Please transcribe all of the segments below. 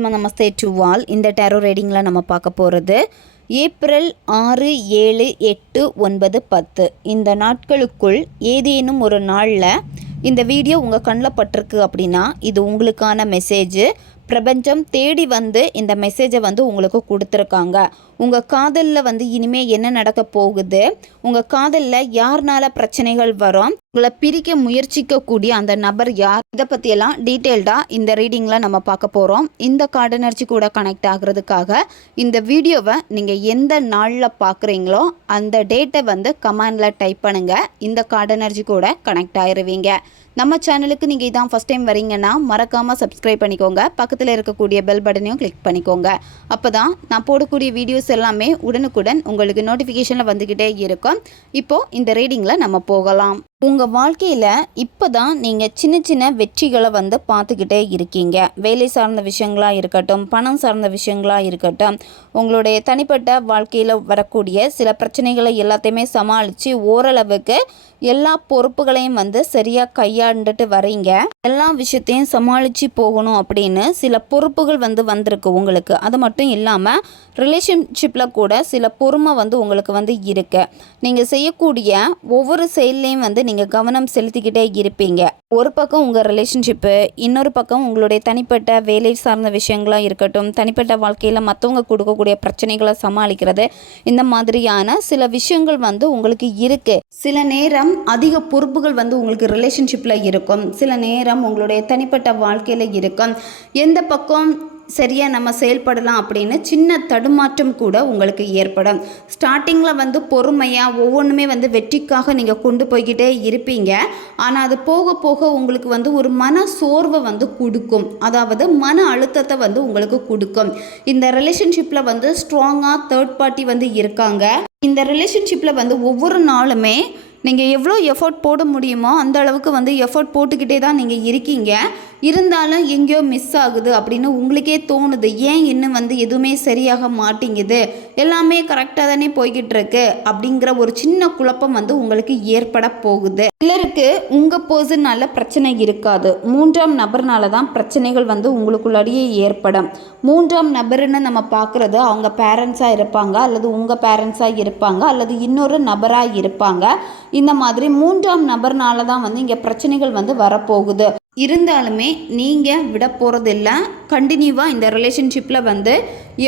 ஆத்மா நமஸ்தே to all. இந்த tarot ரீடிங்கில் நம்ம பார்க்க போகிறது ஏப்ரல் 6, 7, 8, 9, 10 இந்த நாட்களுக்குள் ஏதேனும் ஒரு நாளில் இந்த வீடியோ உங்கள் கண்ணில் பட்டிருக்கு அப்படின்னா இது உங்களுக்கான மெசேஜ். பிரபஞ்சம் தேடி வந்து இந்த மெசேஜை வந்து உங்களுக்கு கொடுத்துருக்காங்க. உங்கள் காதலில் வந்து இனிமேல் என்ன நடக்க போகுது, உங்கள் காதலில் யாருனால பிரச்சனைகள் வரும், உங்களை பிரிக்க முயற்சிக்கக்கூடிய அந்த நபர் யார், இதை பற்றியெல்லாம் டீட்டெயில்டாக இந்த ரீடிங்கில் நம்ம பார்க்க போகிறோம். இந்த கார்டு எனர்ஜி கூட கனெக்ட் ஆகிறதுக்காக இந்த வீடியோவை நீங்கள் எந்த நாளில் பார்க்குறீங்களோ அந்த டேட்டை வந்து கமெண்டில் டைப் பண்ணுங்கள். இந்த கார்டு எனர்ஜி கூட கனெக்ட் ஆகிருவீங்க. நம்ம சேனலுக்கு நீங்கள் இதான் ஃபஸ்ட் டைம் வரீங்கன்னா மறக்காமல் சப்ஸ்கிரைப் பண்ணிக்கோங்க. பக்கத்தில் இருக்கக்கூடிய பெல் பட்டனையும் கிளிக் பண்ணிக்கோங்க. அப்போ தான் நான் போடக்கூடிய வீடியோஸ் எல்லாமே உடனுக்குடன் உங்களுக்கு நோட்டிஃபிகேஷனில் வந்துக்கிட்டே இருக்கும். இப்போது இந்த ரீடிங்கில் நம்ம போகலாம். உங்கள் வாழ்க்கையில் இப்போ தான் நீங்கள் சின்ன சின்ன வெற்றிகளை வந்து பார்த்துக்கிட்டே இருக்கீங்க. வேலை சார்ந்த விஷயங்களாக இருக்கட்டும், பணம் சார்ந்த விஷயங்களாக இருக்கட்டும், உங்களுடைய தனிப்பட்ட வாழ்க்கையில் வரக்கூடிய சில பிரச்சனைகளை எல்லாத்தையுமே சமாளித்து ஓரளவுக்கு எல்லா பொறுப்புகளையும் வந்து சரியாக கையாண்டுட்டு வரீங்க. எல்லா விஷயத்தையும் சமாளித்து போகணும் அப்படின்னு சில பொறுப்புகள் வந்து வந்திருக்கு உங்களுக்கு. அது மட்டும் இல்லாமல் ரிலேஷன்ஷிப்பில் கூட சில பொறுமை வந்து உங்களுக்கு வந்து இருக்கு. நீங்கள் செய்யக்கூடிய ஒவ்வொரு செயல்லையும் வந்து நீங்கள் கவனம் செலுத்திக்கிட்டே இருப்பீங்க. ஒரு பக்கம் உங்கள் ரிலேஷன்ஷிப்பு, இன்னொரு பக்கம் உங்களுடைய தனிப்பட்ட வேலை சார்ந்த விஷயங்களாக இருக்கட்டும், தனிப்பட்ட வாழ்க்கையில் மற்றவங்க கொடுக்கக்கூடிய பிரச்சனைகளை சமாளிக்கிறது, இந்த மாதிரியான சில விஷயங்கள் வந்து உங்களுக்கு இருக்குது. சில நேரம் அதிக பொறுப்புகள் வந்து உங்களுக்கு ரிலேஷன்ஷிப்பில் இருக்கும், சில நேரம் உங்களுடைய தனிப்பட்ட வாழ்க்கையில் இருக்கும். எந்த பக்கம் சரியாக நம்ம செயல்படலாம் அப்படின்னு சின்ன தடுமாற்றம் கூட உங்களுக்கு ஏற்படும். ஸ்டார்டிங்கில் வந்து பொறுமையாக ஒவ்வொன்றுமே வந்து வெற்றிக்காக நீங்கள் கொண்டு போய்கிட்டே இருப்பீங்க. ஆனால் அது போக போக உங்களுக்கு வந்து ஒரு மன சோர்வை வந்து கொடுக்கும், அதாவது மன அழுத்தத்தை வந்து உங்களுக்கு கொடுக்கும். இந்த ரிலேஷன்ஷிப்பில் வந்து ஸ்ட்ராங்காக தேர்ட் பார்ட்டி வந்து இருக்காங்க. இந்த ரிலேஷன்ஷிப்பில் வந்து ஒவ்வொரு நாளுமே நீங்கள் எவ்வளோ எஃபர்ட் போட முடியுமோ அந்த அளவுக்கு வந்து எஃபர்ட் போட்டுக்கிட்டே தான் நீங்கள் இருக்கீங்க. இருந்தாலும் எங்கேயோ மிஸ் ஆகுது அப்படின்னு உங்களுக்கே தோணுது. ஏன் இன்னும் வந்து எதுவுமே சரியாக மாட்டேங்குது, எல்லாமே கரெக்டாக தானே போய்கிட்டு இருக்கு அப்படிங்கிற ஒரு சின்ன குழப்பம் வந்து உங்களுக்கு ஏற்பட போகுது. சிலருக்கு உங்கள் பர்சனால பிரச்சனை இருக்காது, மூன்றாம் நபர்னால தான் பிரச்சனைகள் வந்து உங்களுக்குள்ளாடியே ஏற்படும். மூன்றாம் நபர்னு நம்ம பார்க்குறது அவங்க பேரண்ட்ஸாக இருப்பாங்க, அல்லது உங்கள் பேரண்ட்ஸாக இருப்பாங்க, அல்லது இன்னொரு நபராக இருப்பாங்க. இந்த மாதிரி மூன்றாம் நபர்னால தான் வந்து இங்கே பிரச்சனைகள் வந்து வரப்போகுது. இருந்தாலுமே நீங்கள் விட போகிறதில்ல. கண்டினியூவாக இந்த ரிலேஷன்ஷிப்பில் வந்து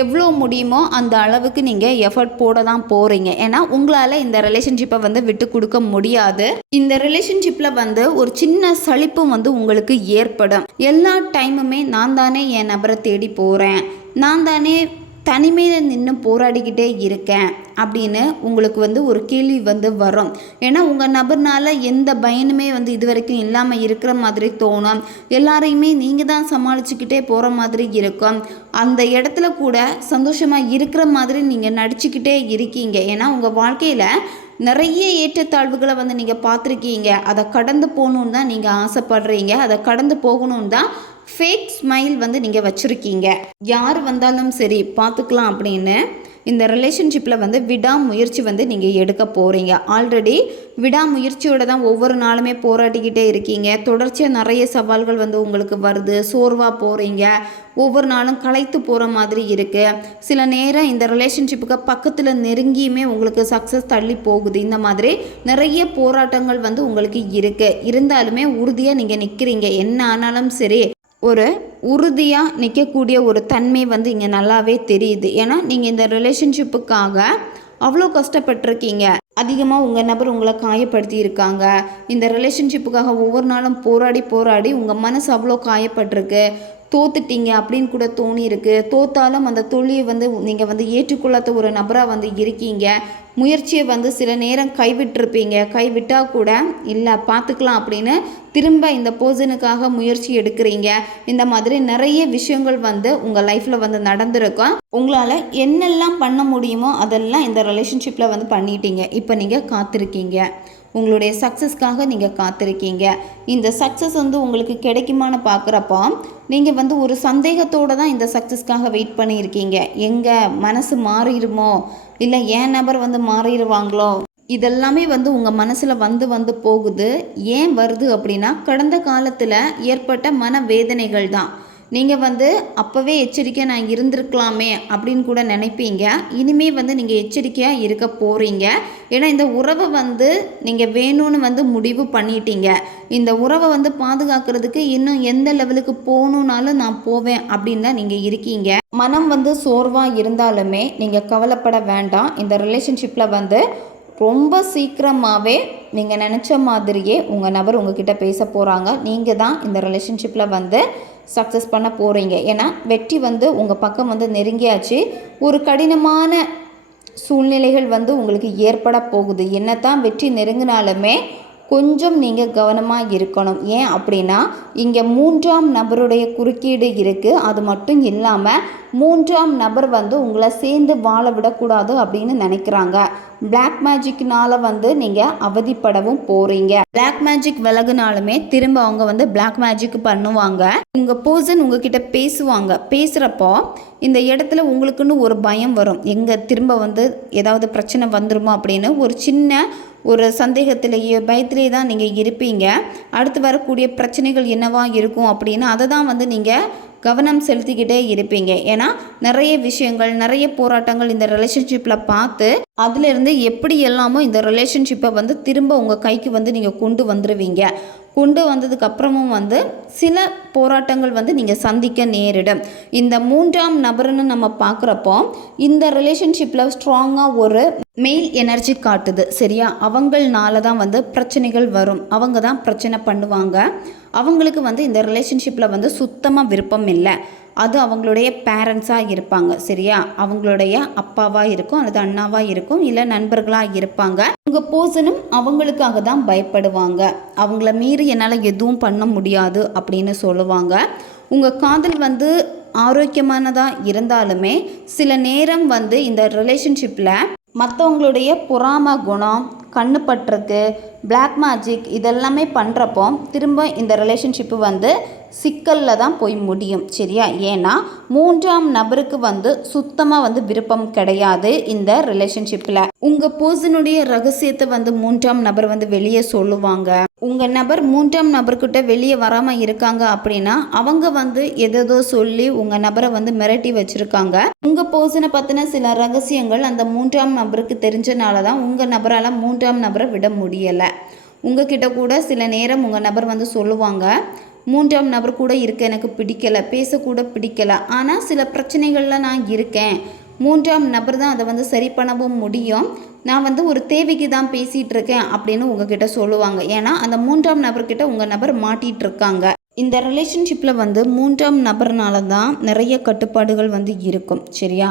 எவ்வளோ முடியுமோ அந்த அளவுக்கு நீங்கள் எஃபர்ட் போட தான் போகிறீங்க. ஏன்னா உங்களால் இந்த ரிலேஷன்ஷிப்பை வந்து விட்டு கொடுக்க முடியாது. இந்த ரிலேஷன்ஷிப்பில் வந்து ஒரு சின்ன சலிப்பும் வந்து உங்களுக்கு ஏற்படும். எல்லா டைமுமே நான் தானே என் நபரை தேடி போகிறேன், நான் தானே தனிமையில் நின்று போராடிக்கிட்டே இருக்கேன் அப்படின்னு உங்களுக்கு வந்து ஒரு கேள்வி வந்து வரும். ஏன்னா உங்கள் நபர்னால எந்த பயனுமே வந்து இது வரைக்கும் இல்லாமல் இருக்கிற மாதிரி தோணும். எல்லாரையுமே நீங்கள் தான் சமாளிச்சுக்கிட்டே போகிற மாதிரி இருக்கும். அந்த இடத்துல கூட சந்தோஷமாக இருக்கிற மாதிரி நீங்கள் நடிச்சுக்கிட்டே இருக்கீங்க. ஏன்னா உங்கள் வாழ்க்கையில் நிறைய ஏற்றத்தாழ்வுகளை வந்து நீங்கள் பார்த்துருக்கீங்க. அதை கடந்து போகணுன்னு தான் நீங்கள் ஆசைப்படுறீங்க. அதை கடந்து போகணுன்னு தான் ஃபேக் ஸ்மைல் வந்து நீங்கள் வச்சுருக்கீங்க. யார் வந்தாலும் சரி பார்த்துக்கலாம் அப்படின்னு இந்த ரிலேஷன்ஷிப்பில் வந்து விடாமுயற்சி வந்து நீங்கள் எடுக்க போகிறீங்க. ஆல்ரெடி விடாமுயற்சியோடு தான் ஒவ்வொரு நாளுமே போராடிக்கிட்டே இருக்கீங்க. தொடர்ச்சியாக நிறைய சவால்கள் வந்து உங்களுக்கு வருது, சோர்வாக போகிறீங்க, ஒவ்வொரு நாளும் களைத்து போகிற மாதிரி இருக்குது. சில நேரம் இந்த ரிலேஷன்ஷிப்புக்கு பக்கத்தில் நெருங்கியுமே உங்களுக்கு சக்ஸஸ் தள்ளி போகுது. இந்த மாதிரி நிறைய போராட்டங்கள் வந்து உங்களுக்கு இருக்குது. இருந்தாலுமே உறுதியாக நீங்கள் நிற்கிறீங்க. என்ன ஆனாலும் சரி ஒரு உறுதியாக நிற்கக்கூடிய ஒரு தன்மை வந்து இங்கே நல்லாவே தெரியுது. ஏன்னா நீங்கள் இந்த ரிலேஷன்ஷிப்புக்காக அவ்வளோ கஷ்டப்பட்டிருக்கீங்க. அதிகமாக உங்கள் நபர் உங்களை காயப்படுத்தி இருக்காங்க. இந்த ரிலேஷன்ஷிப்புக்காக ஒவ்வொரு நாளும் போராடி உங்கள் மனசு அவ்வளோ காயப்பட்டிருக்கு. தோத்துட்டீங்க அப்படின்னு கூட தோணி இருக்கு. தோத்தாலும் அந்த தோல்வியை வந்து நீங்கள் வந்து ஏற்றுக்கொள்ளாத ஒரு நபராக வந்து இருக்கீங்க. முயற்சியை வந்து சில நேரம் கைவிட்டிருப்பீங்க. கைவிட்டால் கூட இல்லை பார்த்துக்கலாம் அப்படின்னு திரும்ப இந்த பர்சனுக்காக முயற்சி எடுக்கிறீங்க. இந்த மாதிரி நிறைய விஷயங்கள் வந்து உங்கள் லைஃப்பில் வந்து நடந்திருக்கும். உங்களால் என்னெல்லாம் பண்ண முடியுமோ அதெல்லாம் இந்த ரிலேஷன்ஷிப்பில் வந்து பண்ணிட்டீங்க. இப்போ நீங்கள் காத்திருக்கீங்க. உங்களுடைய சக்ஸஸ்க்காக நீங்கள் காத்திருக்கீங்க. இந்த சக்ஸஸ் வந்து உங்களுக்கு கிடைக்குமான்னு பார்க்குறப்போ நீங்கள் வந்து ஒரு சந்தேகத்தோடு தான் இந்த சக்ஸஸ்க்காக வெயிட் பண்ணியிருக்கீங்க. எங்கள் மனசு மாறிடுமோ, இல்லை என் நபர் வந்து மாறிடுவாங்களோ, இதெல்லாமே வந்து உங்கள் மனசில் வந்து போகுது. ஏன் வருது அப்படின்னா கடந்த காலத்தில் ஏற்பட்ட மன வேதனைகள் தான். நீங்கள் வந்து அப்போவே எச்சரிக்கையாக நான் இருந்திருக்கலாமே அப்படின்னு கூட நினைப்பீங்க. இனிமேல் வந்து நீங்கள் எச்சரிக்கையாக இருக்க போகிறீங்க. ஏன்னா இந்த உறவை வந்து நீங்கள் வேணும்னு வந்து முடிவு பண்ணிட்டீங்க. இந்த உறவை வந்து பாதுகாக்கிறதுக்கு இன்னும் எந்த லெவலுக்கு போகணுன்னாலும் நான் போவேன் அப்படின்னு தான் நீங்கள் இருக்கீங்க. மனம் வந்து சோர்வாக இருந்தாலுமே நீங்கள் கவலைப்பட வேண்டாம். இந்த ரிலேஷன்ஷிப்பில் வந்து ரொம்ப சீக்கிரமாகவே நீங்கள் நினச்ச மாதிரியே உங்கள் நபர் உங்ககிட்ட பேச போகிறாங்க. நீங்கள் தான் இந்த ரிலேஷன்ஷிப்பில் வந்து சக்ஸஸ் பண்ண போகிறீங்க. ஏன்னா வெற்றி வந்து உங்கள் பக்கம் வந்து நெருங்கியாச்சு. ஒரு கடினமான சூழ்நிலைகள் வந்து உங்களுக்கு ஏற்பட போகுது. என்ன தான் வெற்றி நெருங்கினாலுமே கொஞ்சம் நீங்கள் கவனமாக இருக்கணும். ஏன் அப்படின்னா இங்கே 3ஆம் நபருடைய குறுக்கீடு இருக்குது. அது மட்டும் இல்லாமல் 3ஆம் நபர் வந்து உங்களை சேர்ந்து வாழ விடக்கூடாது அப்படின்னு நினைக்கிறாங்க. பிளாக் மேஜிக்னால் வந்து நீங்கள் அவதிப்படவும் போகிறீங்க. பிளாக் மேஜிக் விலகுனாலுமே திரும்ப அவங்க வந்து பிளாக் மேஜிக் பண்ணுவாங்க. உங்கள் பர்சன் உங்ககிட்ட பேசுவாங்க. பேசுகிறப்போ இந்த இடத்துல உங்களுக்குன்னு ஒரு பயம் வரும். எங்கே திரும்ப வந்து ஏதாவது பிரச்சனை வந்துருமோ அப்படின்னு ஒரு சின்ன ஒரு சந்தேகத்திலேயே பயத்திலே தான் நீங்கள் இருப்பீங்க. அடுத்து வரக்கூடிய பிரச்சனைகள் என்னவா இருக்கும் அப்படின்னு அதை தான் வந்து நீங்கள் கவனம் செலுத்திக்கிட்டே இருப்பீங்க. ஏன்னா நிறைய விஷயங்கள் நிறைய போராட்டங்கள் இந்த ரிலேஷன்ஷிப்பில் பார்த்து அதிலிருந்து எப்படி எல்லாமோ இந்த ரிலேஷன்ஷிப்பை வந்து திரும்ப உங்கள் கைக்கு வந்து நீங்கள் கொண்டு வந்துடுவீங்க. கொண்டு வந்ததுக்கப்புறமும் வந்து சில போராட்டங்கள் வந்து நீங்கள் சந்திக்க நேரிடும். இந்த 3ஆம் நபர்னு நம்ம பார்க்குறப்போ இந்த ரிலேஷன்ஷிப்பில் ஸ்ட்ராங்காக ஒரு மெயில் எனர்ஜி காட்டுது. சரியா? அவங்களால தான் வந்து பிரச்சனைகள் வரும். அவங்க தான் பிரச்சனை பண்ணுவாங்க. அவங்களுக்கு வந்து இந்த ரிலேஷன்ஷிப்பில் வந்து சுத்தமாக விருப்பம் இல்லை. அது அவங்களுடைய பேரண்ட்ஸாக இருப்பாங்க. சரியா? அவங்களுடைய அப்பாவாக இருக்கும் அல்லது அண்ணாவாக இருக்கும், இல்லை நண்பர்களாக இருப்பாங்க. உங்கள் பர்சனும் அவங்களுக்காக தான் பயப்படுவாங்க. அவங்கள மீறி என்னால் எதுவும் பண்ண முடியாது அப்படின்னு சொல்லுவாங்க. உங்கள் காதல் வந்து ஆரோக்கியமானதாக இருந்தாலுமே சில நேரம் வந்து இந்த ரிலேஷன்ஷிப்பில் மற்றவங்களுடைய பொறாமை குணம், கண்ணு பற்றுக்கு, பிளாக் மேஜிக் இதெல்லாமே பண்ணுறப்போ திரும்ப இந்த ரிலேஷன்ஷிப்பு வந்து சிக்கலில் தான் போய் முடியும். சரியா? ஏன்னா 3ஆம் நபருக்கு வந்து சுத்தமாக வந்து விருப்பம் கிடையாது இந்த ரிலேஷன்ஷிப்பில். உங்கள் பர்சனுடைய ரகசியத்தை வந்து 3ஆம் நபர் வந்து வெளியே சொல்லுவாங்க. உங்கள் நபர் 3ஆம் நபர்கிட்ட வெளியே வராமல் இருக்காங்க அப்படின்னா அவங்க வந்து எதோ சொல்லி உங்கள் நபரை வந்து மிரட்டி வச்சுருக்காங்க. உங்கள் பர்சனை பற்றின சில ரகசியங்கள் அந்த 3ஆம் நபருக்கு தெரிஞ்சனால தான் உங்கள் நபரால் 3ஆம் நபரை விட முடியலை. உங்ககிட்ட கூட சில நேரம் உங்கள் நபர் வந்து சொல்லுவாங்க, 3ஆம் நபர் கூட இருக்க எனக்கு பிடிக்கலை, பேசக்கூட பிடிக்கலை, ஆனால் சில பிரச்சனைகளில் நான் இருக்கேன். 3ஆம் நபர் தான் அதை வந்து சரி பண்ணவும் முடியும். நான் வந்து ஒரு தேவைக்கு தான் பேசிகிட்டு இருக்கேன் அப்படின்னு உங்ககிட்ட சொல்லுவாங்க. ஏன்னா அந்த 3ஆம் நபர்கிட்ட உங்கள் நபர் மாட்டிகிட்டு இருக்காங்க. இந்த ரிலேஷன்ஷிப்பில் வந்து 3ஆம் நபர்னால தான் நிறைய கட்டுப்பாடுகள் வந்து இருக்கும். சரியா?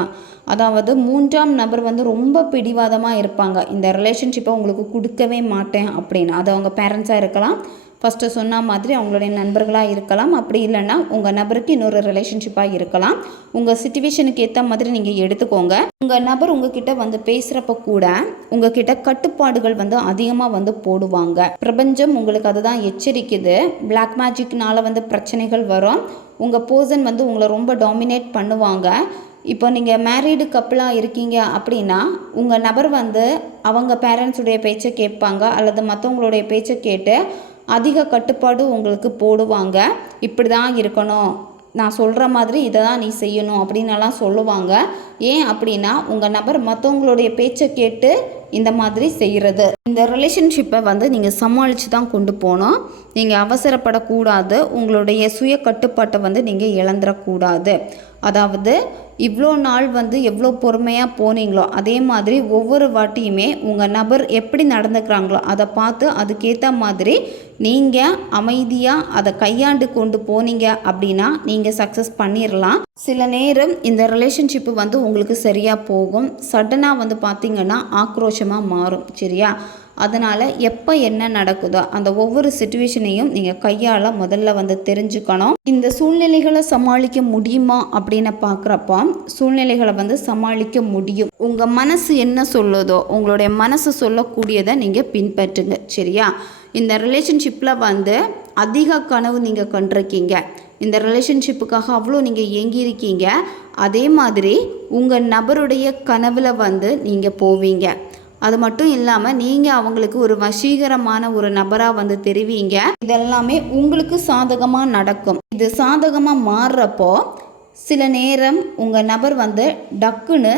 அதாவது 3ஆம் நபர் வந்து ரொம்ப பிடிவாதமாக இருப்பாங்க. இந்த ரிலேஷன்ஷிப்பை உங்களுக்கு கொடுக்கவே மாட்டேன் அப்படின்னு. அது அவங்க பேரண்ட்ஸாக இருக்கலாம், ஃபஸ்ட்டு சொன்ன மாதிரி அவங்களுடைய நண்பர்களாக இருக்கலாம், அப்படி இல்லைன்னா உங்கள் நபருக்கு இன்னொரு ரிலேஷன்ஷிப்பாக இருக்கலாம். உங்கள் சிச்சுவேஷனுக்கு ஏற்ற மாதிரி நீங்கள் எடுத்துக்கோங்க. உங்கள் நபர் உங்ககிட்ட வந்து பேசுகிறப்ப கூட உங்ககிட்ட கட்டுப்பாடுகள் வந்து அதிகமாக வந்து போடுவாங்க. பிரபஞ்சம் உங்களுக்கு அதுதான் எச்சரிக்குது. பிளாக் மேஜிக்னால வந்து பிரச்சனைகள் வரும். உங்கள் பர்சன் வந்து உங்களை ரொம்ப டாமினேட் பண்ணுவாங்க. இப்போ நீங்கள் மேரீடு கப்பிளாக இருக்கீங்க அப்படின்னா உங்கள் நபர் வந்து அவங்க பேரண்ட்ஸுடைய பேச்சை கேட்பாங்க அல்லது மற்றவங்களுடைய பேச்சை கேட்டு அதிக கட்டுப்பாடு உங்களுக்கு போடுவாங்க. இப்படி தான் இருக்கணும், நான் சொல்கிற மாதிரி இதை தான் நீ செய்யணும் அப்படின்னலாம் சொல்லுவாங்க. ஏன் அப்படின்னா உங்கள் நபர் மற்றவங்களுடைய பேச்சை கேட்டு இந்த மாதிரி செய்கிறது. இந்த ரிலேஷன்ஷிப்பை வந்து நீங்கள் சமாளித்து தான் கொண்டு போகணும். நீங்கள் அவசரப்படக்கூடாது. உங்களுடைய சுய கட்டுப்பாட்டை வந்து நீங்கள் இழந்துடக்கூடாது. அதாவது இவ்வளோ நாள் வந்து எவ்வளோ பொறுமையாக போனீங்களோ அதே மாதிரி ஒவ்வொரு வாட்டியுமே உங்கள் நபர் எப்படி நடந்துக்கிறாங்களோ அதை பார்த்து அதுக்கேற்ற மாதிரி நீங்கள் அமைதியாக அதை கையாண்டு கொண்டு போனீங்க அப்படின்னா நீங்கள் சக்ஸஸ் பண்ணிடலாம். சில நேரம் இந்த ரிலேஷன்ஷிப்பு வந்து உங்களுக்கு சரியாக போகும். சடனாக வந்து பார்த்திங்கன்னா ஆக்ரோஷமாக மாறும். சரியா? அதனால் எப்போ என்ன நடக்குதோ அந்த ஒவ்வொரு சிச்சுவேஷனையும் நீங்கள் கையாள முதல்ல வந்து தெரிஞ்சுக்கணும். இந்த சூழ்நிலைகளை சமாளிக்க முடியுமா அப்படின்னு பார்க்குறப்போ சூழ்நிலைகளை வந்து சமாளிக்க முடியும். உங்கள் மனசு என்ன சொல்லுதோ உங்களுடைய மனசு சொல்லக்கூடியதை நீங்கள் பின்பற்றுங்க. சரியா? இந்த ரிலேஷன்ஷிப்பில் வந்து அதிக கனவு நீங்கள் கண்டிருக்கீங்க. இந்த ரிலேஷன்ஷிப்புக்காக அவ்வளோ நீங்கள் ஏங்கியிருக்கீங்க. அதே மாதிரி உங்கள் நபருடைய கனவில் வந்து நீங்கள் போவீங்க. அது மட்டும் இல்லாமல் நீங்கள் அவங்களுக்கு ஒரு வசீகரமான ஒரு நபராக வந்து தெரிவிங்க. இதெல்லாமே உங்களுக்கு சாதகமாக நடக்கும். இது சாதகமாக மாறுறப்போ சில நேரம் உங்கள் நபர் வந்து டக்குன்னு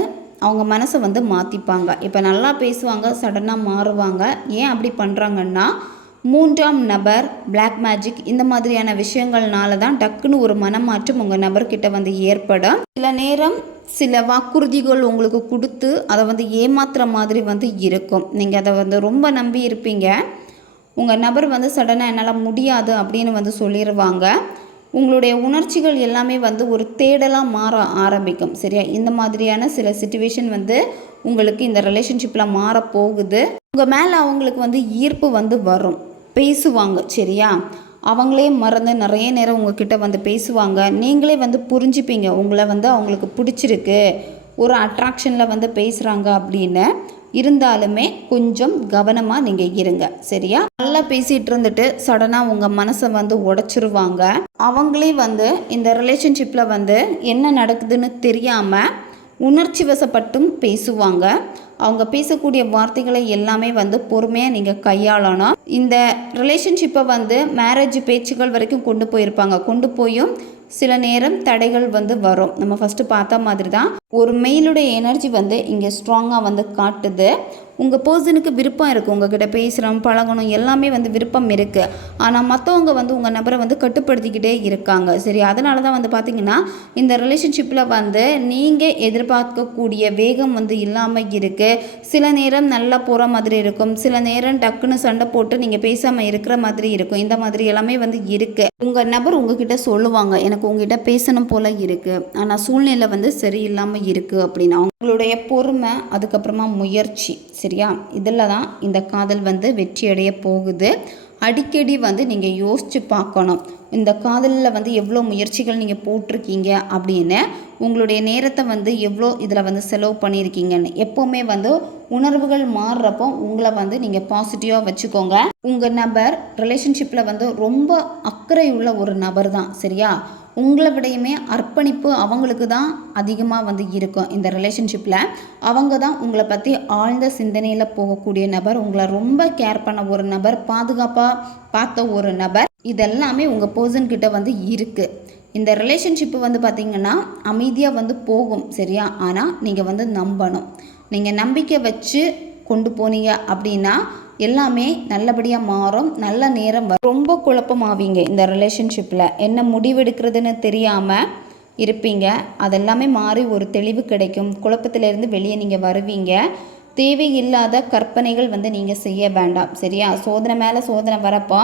அவங்க மனசை வந்து மாற்றிப்பாங்க. இப்போ நல்லா பேசுவாங்க, சடனாக மாறுவாங்க. ஏன் அப்படி பண்ணுறாங்கன்னா, மூன்றாம் நபர், பிளாக் மேஜிக் இந்த மாதிரியான விஷயங்கள்னால தான் டக்குன்னு ஒரு மனமாற்றம் உங்கள் நபர்கிட்ட வந்து ஏற்படும். சில நேரம் சில வாக்குறுதிகள் உங்களுக்கு கொடுத்து அதை வந்து ஏமாத்துற மாதிரி வந்து இருக்கும். நீங்கள் அதை வந்து ரொம்ப நம்பி இருப்பீங்க. உங்கள் நபர் வந்து சடனாக என்னால் முடியாது அப்படின்னு வந்து சொல்லிடுவாங்க. உங்களுடைய உணர்ச்சிகள் எல்லாமே வந்து ஒரு தேடலாக மாற ஆரம்பிக்கும். சரியா? இந்த மாதிரியான சில சிச்சுவேஷன் வந்து உங்களுக்கு இந்த ரிலேஷன்ஷிப்பில் மாறப்போகுது. உங்கள் மேலே அவங்களுக்கு வந்து ஈர்ப்பு வந்து வரும், பேசுவாங்க. சரியா? அவங்களே மறந்து நிறைய நேரம் உங்ககிட்ட வந்து பேசுவாங்க. நீங்களே வந்து புரிஞ்சுப்பீங்க உங்களை வந்து அவங்களுக்கு பிடிச்சிருக்கு, ஒரு அட்ராக்ஷனில் வந்து பேசுகிறாங்க அப்படின்னு. இருந்தாலுமே கொஞ்சம் கவனமாக நீங்கள் இருங்க. சரியா? நல்லா பேசிகிட்டு இருந்துட்டு சடனாக உங்கள் மனசை வந்து உடைச்சிருவாங்க. அவங்களே வந்து இந்த ரிலேஷன்ஷிப்பில் வந்து என்ன நடக்குதுன்னு தெரியாமல் உணர்ச்சி வசப்பட்டும் பேசுவாங்க. அவங்க பேசக்கூடிய வார்த்தைகளை எல்லாமே வந்து பொறுமையாக நீங்கள் கையாளணும். இந்த ரிலேஷன்ஷிப்பை வந்து மேரேஜ் பேச்சுகள் வரைக்கும் கொண்டு போயிருப்பாங்க. கொண்டு போயும் சில நேரம் தடைகள் வந்து வரும். நம்ம ஃபஸ்ட்டு பார்த்த மாதிரி தான் ஒரு மெயிலுடைய எனர்ஜி வந்து இங்கே ஸ்ட்ராங்காக வந்து காட்டுது. உங்கள் பர்சனுக்கு விருப்பம் இருக்குது, உங்ககிட்ட பேசுகிறோம், பழகணும், எல்லாமே வந்து விருப்பம் இருக்குது. ஆனால் மற்றவங்க வந்து உங்கள் நபரை வந்து கட்டுப்படுத்திக்கிட்டே இருக்காங்க. சரி, அதனால தான் வந்து பார்த்திங்கன்னா இந்த ரிலேஷன்ஷிப்பில் வந்து நீங்கள் எதிர்பார்க்கக்கூடிய வேகம் வந்து இல்லாமல் இருக்குது. சில நேரம் நல்லா போகிற மாதிரி இருக்கும், சில நேரம் டக்குன்னு சண்டை போட்டு நீங்கள் பேசாமல் இருக்கிற மாதிரி இருக்கும். இந்த மாதிரி எல்லாமே வந்து இருக்குது. உங்கள் நபர் உங்ககிட்ட சொல்லுவாங்க, எனக்கு உங்ககிட்ட பேசணும் போல் இருக்குது, ஆனால் சூழ்நிலை வந்து சரியில்லாமல் இருக்குது அப்படின்னா. உங்களுடைய பொறுமை, அதுக்கப்புறமா முயற்சி. சரியா? இதில் தான் இந்த காதல் வந்து வெற்றியடைய போகுது. அடிக்கடி வந்து நீங்கள் யோசித்து பார்க்கணும், இந்த காதலில் வந்து எவ்வளோ முயற்சிகள் நீங்கள் போட்டிருக்கீங்க அப்படின்னு, உங்களுடைய நேரத்தை வந்து எவ்வளோ இதில் வந்து செலவு பண்ணியிருக்கீங்கன்னு. எப்போவுமே வந்து உணர்வுகள் மாறுறப்போ உங்களை வந்து நீங்கள் பாசிட்டிவாக வச்சுக்கோங்க. உங்கள் நபர் ரிலேஷன்ஷிப்பில் வந்து ரொம்ப அக்கறை உள்ள ஒரு நபர் தான். சரியா? உங்களை விடையுமே அர்ப்பணிப்பு அவங்களுக்கு தான் அதிகமாக வந்து இருக்கும். இந்த ரிலேஷன்ஷிப்பில் அவங்க தான் உங்களை பற்றி ஆழ்ந்த சிந்தனையில் போகக்கூடிய நபர், உங்களை ரொம்ப கேர் பண்ண ஒரு நபர், பாதுகாப்பாக பார்த்த ஒரு நபர். இதெல்லாமே உங்கள் பர்சன்கிட்ட வந்து இருக்குது. இந்த ரிலேஷன்ஷிப்பு வந்து பார்த்திங்கன்னா அமைதியாக வந்து போகும். சரியா? ஆனால் நீங்கள் வந்து நம்பணும். நீங்கள் நம்பிக்கை வச்சு கொண்டு போனீங்க அப்படின்னா எல்லாமே நல்லபடியாக மாறும். நல்ல நேரம் ரொம்ப குழப்பமாவீங்க. இந்த ரிலேஷன்ஷிப்பில் என்ன முடிவெடுக்கிறதுன்னு தெரியாமல் இருப்பீங்க. அதெல்லாமே மாறி ஒரு தெளிவு கிடைக்கும். குழப்பத்திலேருந்து வெளியே நீங்கள் வருவீங்க. தேவையில்லாத கற்பனைகள் வந்து நீங்கள் செய்ய வேண்டாம். சரியா? சோதனை மேலே சோதனை வரப்போ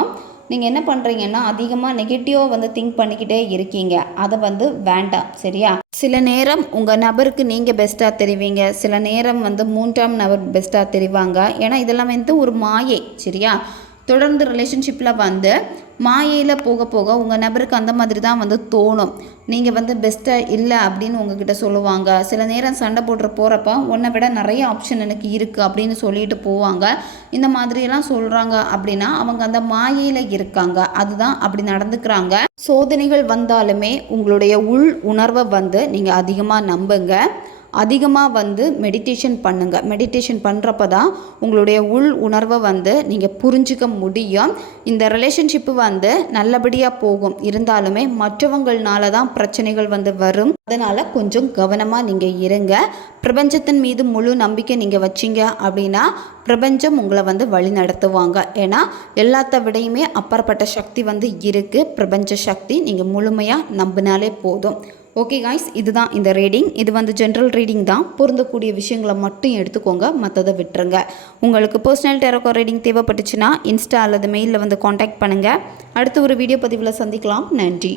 நீங்கள் என்ன பண்ணுறீங்கன்னா அதிகமாக நெகட்டிவாக வந்து திங்க் பண்ணிக்கிட்டே இருக்கீங்க. அதை வந்து வேண்டாம். சரியா? சில நேரம் உங்கள் நபருக்கு நீங்கள் பெஸ்ட்டாக தெரிவிங்க, சில நேரம் வந்து மூன்றாம் நபர் பெஸ்ட்டாக தெரிவாங்க. ஏன்னா இதெல்லாம் வந்து ஒரு மாயை. சரியா? தொடர்ந்து ரிலேஷன்ஷிப்பில் வந்து மாயையில் போக போக உங்கள் நபருக்கு அந்த மாதிரி தான் வந்து தோணும். நீங்கள் வந்து பெஸ்ட்டாக இல்லை அப்படின்னு உங்ககிட்ட சொல்லுவாங்க. சில நேரம் சண்டை போடுற போகிறப்ப உன்னை விட நிறைய ஆப்ஷன் எனக்கு இருக்குது அப்படின்னு சொல்லிட்டு போவாங்க. இந்த மாதிரியெல்லாம் சொல்கிறாங்க அப்படின்னா அவங்க அந்த மாயையில் இருக்காங்க. அதுதான் அப்படி நடந்துக்கிறாங்க. சோதனைகள் வந்தாலுமே உங்களுடைய உள் உணர்வை வந்து நீங்கள் அதிகமாக நம்புங்க. அதிகமாக வந்து மெடிடேஷன் பண்ணுங்கள். மெடிடேஷன் பண்ணுறப்ப தான் உங்களுடைய உள் உணர்வை வந்து நீங்கள் புரிஞ்சிக்க முடியும். இந்த ரிலேஷன்ஷிப்பு வந்து நல்லபடியாக போகும். இருந்தாலுமே மற்றவங்கள்னால தான் பிரச்சனைகள் வந்து வரும். அதனால் கொஞ்சம் கவனமாக நீங்கள் இருங்க. பிரபஞ்சத்தின் மீது முழு நம்பிக்கை நீங்கள் வச்சிங்க அப்படின்னா பிரபஞ்சம் உங்களை வந்து வழி நடத்துவாங்க. ஏன்னா எல்லாத்த விடையுமே அப்பாற்பட்ட சக்தி வந்து இருக்குது. பிரபஞ்ச சக்தி நீங்கள் முழுமையாக நம்பினாலே போதும். ஓகே காய்ஸ், இதுதான் இந்த ரீடிங். இது வந்து ஜென்ரல் ரீடிங் தான். பொருந்தக்கூடிய விஷயங்களை மட்டும் எடுத்துக்கோங்க, மற்றதை விட்டுருங்க. உங்களுக்கு பர்சனல் டேரோ ரீடிங் தேவைப்பட்டுச்சுன்னா இன்ஸ்டா அல்லது மெயிலில் வந்து காண்டாக்ட் பண்ணுங்கள். அடுத்து ஒரு வீடியோ பதிவில் சந்திக்கலாம். நன்றி.